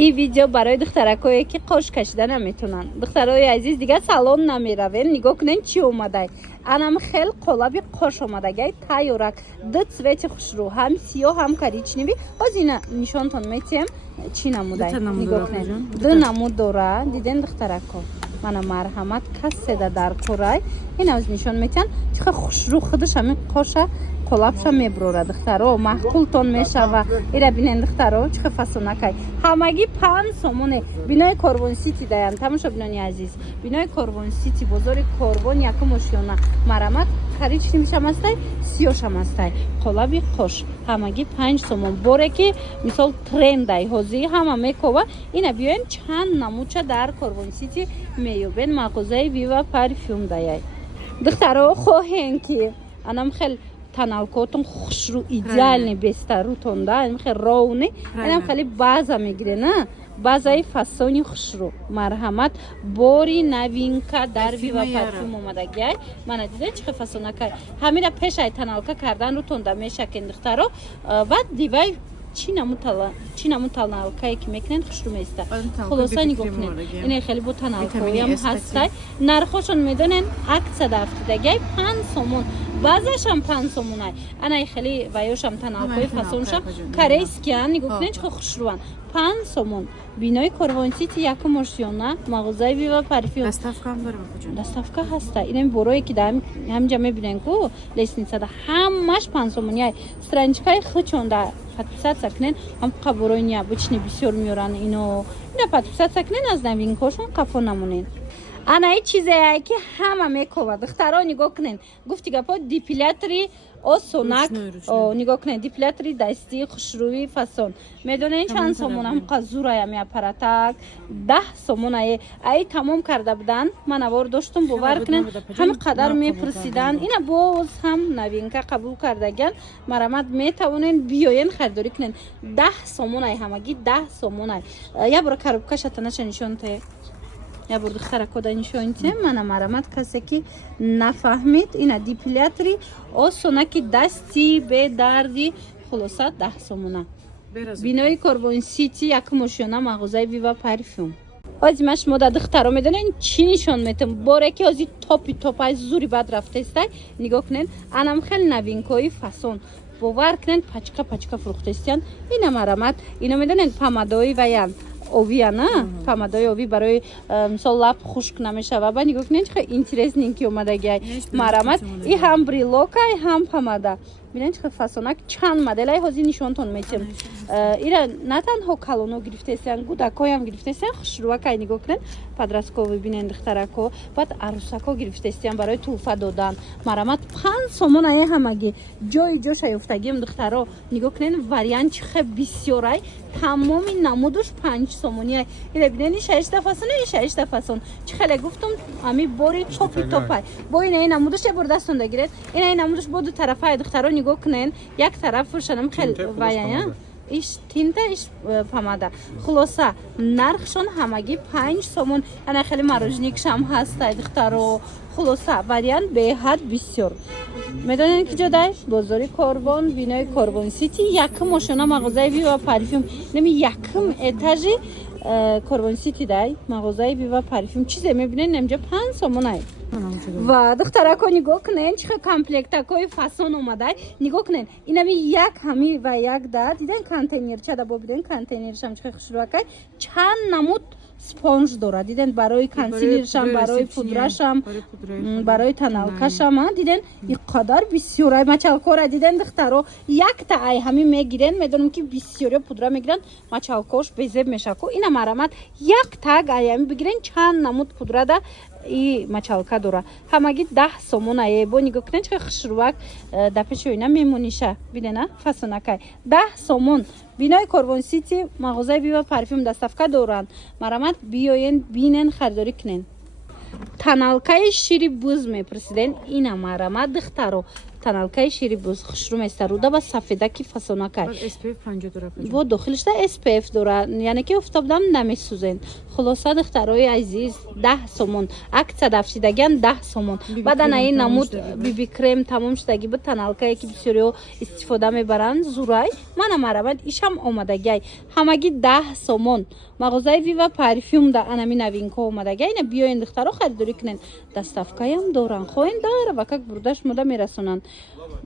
این ویدیو برای دخترکایی که قش کشیده نمیتونن. دخترای عزیز دیگه سالن نمیروین. نگاه کنین چی اومده. انم خیلی قلابی قش اومده. گای تایورک دو цвет خوشرو هم سیاه هم کریچنیوی. باز اینا نشانتون میتیم چی نموده. نگاه کنین. دو نمود داره. دیدن دخترکا. من مرحمت کسی در کورای این از نشان میتن چه خوشرو خودش همین قشه قلابش میبره دخترها محکولتون میشوه ایره بینن دخترها چه فسونکای همگی 5 سومونه بینای کاروان سیتی داین تماشا بینانی عزیز بینای کاروان سیتی بازار کاروان یکم اشیانه مرحمت خرید میشم استای سیاش هم استای قلابی خوش همگی 5 سومون باره که مثال ترندای حوزی همه میکوه اینا بیاین چند نموچه در کاروان سیتی میوبین مغازه ویوا پرفیوم دایای دخترها خواهین که انم خیلی تنالکاتون خوش رو ایدئال بیشتر روتون ده خیلی راونه انم خیلی بازا میگیره نه بازای فسونی خوش رو مرحمت باری نوینکا در ویوا پرفیوم اومده گای من دیده چه فسونکای همین پیش ای تنالکا کردن روتون ده میشه که دخترها و دیوای چی نمون تنالکایی که میکنن خوش رو میسته خلاصا نگاه کنین اینه خیلی با تنالکایی هم هسته نرخوشون میدونن عکس دفته گای 5 سومون بعضش هم 5 سومونه انا خیلی ویاش هم تنالکایی فسونشم کریسکی هم نگاه کنین چه خوش روان 5 سومون بینای کاروان سیتی یک مارشیونه مغازه ویوا پرفیوم دستافکا هم داره بخوجون دستافکا هسته این بروی که دام همجا میبینن کو لیسنیسا ده همش 5 سومونیای استرنجکای خچونده پاتپسات سکنن هم قبرونیا بچنی بسیار میورن اینو اینا پاتپسات سکنن از نوینکاشون قفا نمونین انا این چیزایی که همه میکوه دخترها نگاه کنین گفتی گپا دیپیلاتری او سوناک نگاه کنین دیپیلاتری دستی خوشرویی فسون میدونین چند سومون هم قزورای می اپاراتک 10 سومونای ای تمام کرده بودن من اوار داشتم باور کنین هم قدر میپرسیدن اینا باز هم نوینکا قبول کردگن مرحمت میتونین بیاین خریداری کنین 10 سومونای همگی 10 سومونای یا برو کروبکش تنش نشون ته یا برو دختر کدا نشون ته من مرحمت کسی که نفهمید اینا دیپیلاتری او سوناکی دستی به دردی خلاصات 10 سومونه بینای کاروان سیتی یک ماشینه مغازه ویوا پرفیوم آزمش ما دخترا میدونین چی نشون میتم باره که ازی توپ از زوری بد رفته است نگاه کنین انم خیلی نوینکایی فسون باور کنین پچکا فروخته استن اینا مرحمت اینا میدونین پمادای ویان اوویه نه پمادای اووی برای مثال لب خشک نمیشه و بعد نگاه کنین چه اینترسنینگ که اومده گای مرحمت این هم بریلوکای هم پمادا ببینید چه فسونک چند مدلای هازی نشونتون میتیم اینا نه تنها کالونو گرفته استن گوداکای هم گرفته استن خوشروکای نگاه کنین پدرسکو ببینین دخترکو بعد عروسکو گرفته استن برای توفه دادن مرحمت 5 سومون ای همگی جوش افتگیم دخترا نگاه کنین وریانت چه بسیارای تمام نمودش 5 سومونی اینا ببینین 6 فسون 6 فسون چه خیلی گفتم امی بوری توپای با این نمودش بردستون دگیرید این نمودش با دو طرفای دخترا نگاه کنین یک طرفش هم خیلی وایه ایش تینته ایش پمادا خلاصه نرخشون همگی 5 سومون یعنی خیلی مروجنیکش هم هست دخترو خلاصه وریان به حد بسیار میدونین که جدای بازاری کاروان بینای کاروان سیتی یک ماشینه مغازه ویوا پرفیوم نمی یکم اتاجی کاروان سیتی دای مغازه ویوا پرفیوم چیزی میبینین اینجا 5 سومونه و دخترکو نگاه کنین چه کامپلکتاکوی فسون اومده نگاه کنین اینا یک همی و یک ده دیدن کانتینر چه دا ببینین کانتینرش هم چه خوشروکای چند نمود سپونج داره دیدن برای کانسیلرش هم برای پودرش هم برای تنالکش هم دیدن اینقدر بسیاره مچالکو دیدن دخترو یک تا ای همین میگیرن میدونم که بسیاره پودر میگیرن مچالکوش بزب میشه کو اینا مرحمت یک تاگ ای همین بگیرن چند نمود پودر ده ای مچالکا داره همگی 10 سومونه با نگاه کنین چه خوشروک دپش اینا میمونیشه ببینن فسونکای 10 سومون بینای کاروان سیتی مغازه ویوا پرفیوم دستافکا دارن مرحمت بیاین بینن خریداری کنین تنالکای شیری بوز میپرسیدن اینا مرحمت دخترو تنالکای شیری بوز خوشرو میستروده با سفیدکی فسونکای SPF 50 داره با داخلش ده SPF داره یعنی که افتادم نمیسوزن خلاصه دخترای عزیز 10 سومون عکس دفشیدگان 10 سومون بعدن این نمود بیبی کرم تمام شدگی بود تنالکایی که بسیاری استفاده میبرن زورای من مرامد ایشم اومدگی همگی 10 سومون مغازه ویوا پرفیوم در انمی نوینکو اومدگی اینا بیاین دخترها خریداری کنن دستافکایی هم دورن خوین داره و که برداشت مده میرسونن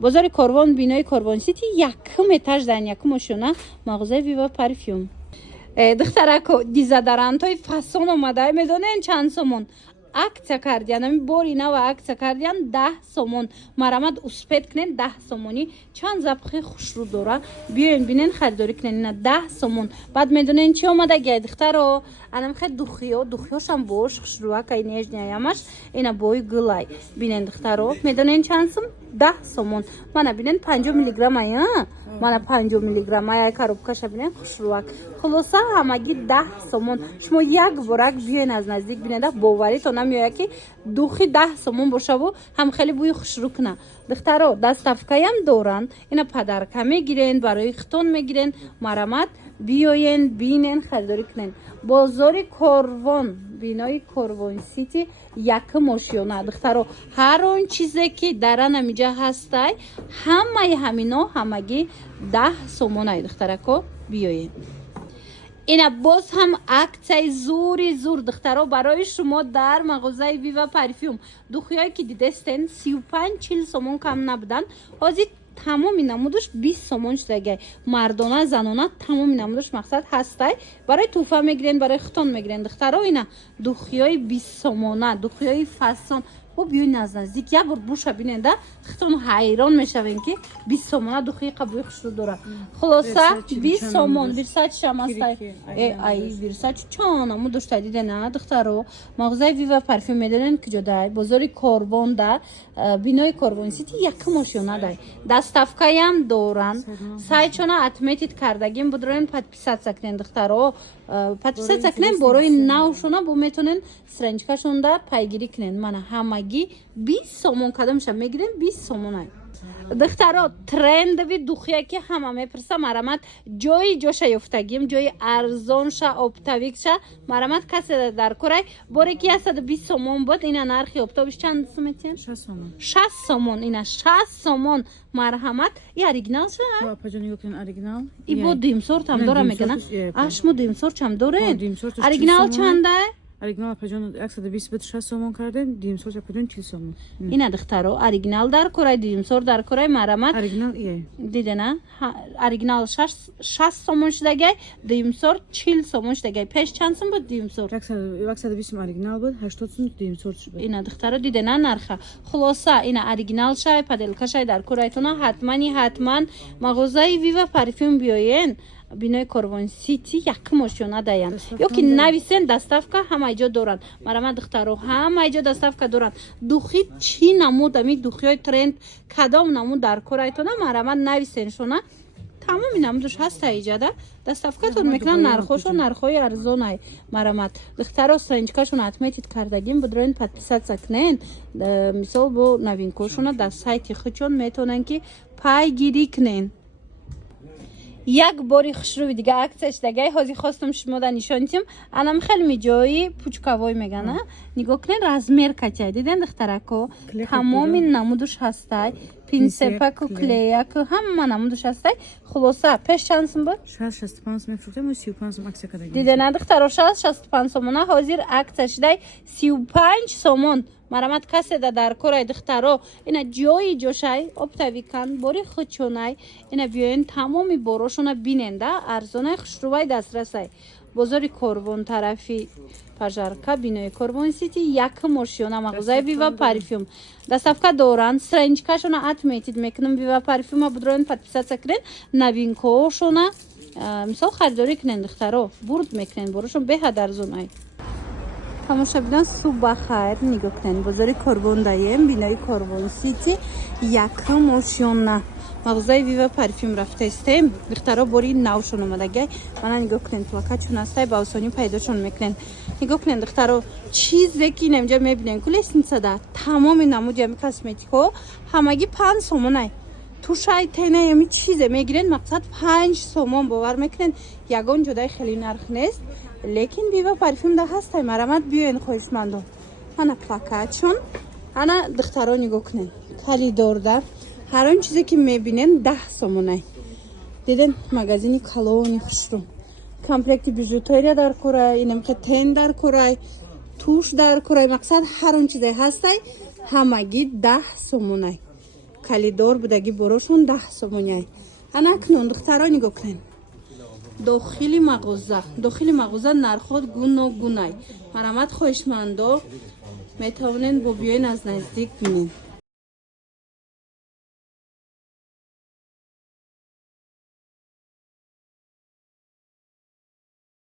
بازار کاروان بینای کاروان سیتی یکم اتاج دن یکم ماشونه مغازه ویوا پرفیوم دخترکو دیزادرانتای فاسون اومده میدونین چند سومون акция кардиан бори нава акция кардиан 10 сомон марамад успет кунен 10 сомони чанд запахи хушрӯ дора биёин бинен харидорӣ кунен ина 10 сомон баъд медонен чи омадагия духтаро анамхе духиёшам бош хушрӯакай нежняямаш ина бои гулай бинен духтаро медонен чанд сом 10 сомон мана бинен 50 миллиграммая мана 50 миллиграммая коробкаша бинен хушрӯак хулоса ҳамагӣ 10 сомон шумо як борак биёин аз наздик бинеда боваритон намеояд ки духи 10 сомон бошаву ҳам хеле бӯи хушрӯ куна духтаро дастафкаям доранд ина падарка мегирен барои хитон мегирен марамат биёен бинен харидорӣ кунен бозори корвон бинои корвон сити якм ошёна духтаро ҳар он чизе ки дар анамиҷа ҳастай ҳамаи ҳамино ҳамагӣ 10 сомонай духтарако биёен ина боз ҳам аксияи зури зур духтаро барои шумо дар мағозаи вива парфюм духиҳое ки дидестен 35-40 сомон кам набуданд ҳозир тамоми намудаш 20 сомон шудагай мардона занона тамоми намудаш мақсад ҳастай барои туҳфа мегирен барои хитон мегирен духтаро ина духиҳои 20 сомона духиҳои фасон бо биёин аз наздик як бор буша биненда хитон ҳайрон мешавем ки 20 сомона духии қабуи хушрӯ дора хулоса 20 сомон вирсачишам ҳастай ай вирсачи чонаму дошта дидена духтаро мағозаи вива парфюм медонен куҷодай бозори корвон да бинои корвон сити якм ошёнадай дастафкаям доранд сайчона отметит кардагим будорен подписаться кунен духтаро подписаться кунен борои навшона бо метонен страничкашонда пайгирӣ кунен мана ҳамагӣ 20 сомон кадомша мегирем 20 сомонай духтаро трендови духие ки ҳама мепурса марамат ҷои ҷоша ёфтагим ҷои арзонша оптавикша марамат касе дар корай боре ки 120 сомон буд ина нархи оптобиш чанд сомон 60 сомон ина 60 сомон марҳамат и оригиналша и бо димсортам дора мегана ашмо димсортам дорен оригинал чандай оригинал паҷон 120 буд 60 сомон кардем димсор паҷон 40 сомон ина духтаро оригинал дар корай димсор дар корай марамат оригинал дидена оригинал 60 сомон шудагай димсор 40 сомон шудагай пеш чанд сом буд димсор 120 оригинал буд 80 сом димсор шуд ина духтаро дидена нарха хулоса ина оригинал шай паделкашай дар корайтона ҳатман мағозаи вива парфюм биёен бинои корвон сити якм ошёна даянд ё ки нависен дастафка ҳамаи ҷо доранд марамат духтаро ҳамаи ҷо дастафка доранд духи чӣ намуд ами духиҳои тренд кадом намуд дар корайтона марамат нависен шона тамоми намудаш ҳаста иҷада дастафкатон мекунанд нархошо нархҳои арзонай марамат духтаро страничкашон отметит кардагим будорен подписаться кунен мисол бо новинкошона дар сайти хучон метонанд ки пайгирӣ кунен як бори хушрӯи дига аксия шудагай ҳозир хостам шумода нишон дидим анам хеле миҷои пучкавой мегана нигоҳ кунен размер качай диден духтарако тамоми намудаш ҳастай пинсепаку клеяку ҳама намудаш ҳастай хулоса пеш чанд сом буд 65 сом мефурӯхтем 35 сом аксия кардагим дидена духтаро 65 сомона ҳозир аксия шудай 35 сомон марамат каседа дар корай духтаро ина ҷои ҷошай оптавикан бори хучонай ина биёен тамоми борошона биненда арзонай хушрӯвай дастрасай бозори корвон тарафи пажарка бинои корвон сити якм ошёна мағозаи вива парфюм дастафка доранд страничкашона отметит мекунем вива парфюма будорен подписаться кунен новинкаошона мисол харидорӣ кунен духтаро бурд мекунен борошон беҳад арзонай тамошабинон субҳ бахайр нигоҳ кунед бозори корвон даем бинои корвон сити якм ошёна мағозаи вива парфюм рафтаистем духтаро бори навшон омадагай мана нигоҳ кунед плакатшон ҳастай ба осонӣ пайдошон мекунед нигоҳ кунед духтаро чизе ки инамҷа мебинем ку лестницада тамоми намуди ами косметикҳо ҳамагӣ 5 сомонай тушай тена ями чизе мегирен мақсад 5 сомон бовар мекунен ягон ҷодаи хеле нарх нест лекин бива парфюм да ҳастай марамат биёен хоҳишмандон ана плакатшон ана духтаро нигоҳ кунен калидорда ҳар он чизе ки мебинен 10 сомонай диден магазини калони хушрӯ комплекти бижутерия дар курай инамқа тен дар курай туш дар курай мақсад ҳар он чизе ҳастай ҳамагӣ 10 сомонай калидор будаги борошон 10 сомоняй ана акнун духтаро нигоҳ кунен дохили мағоза нархот гуногунай марамат хоҳишмандо метавонен бо биёен аз наздик бинен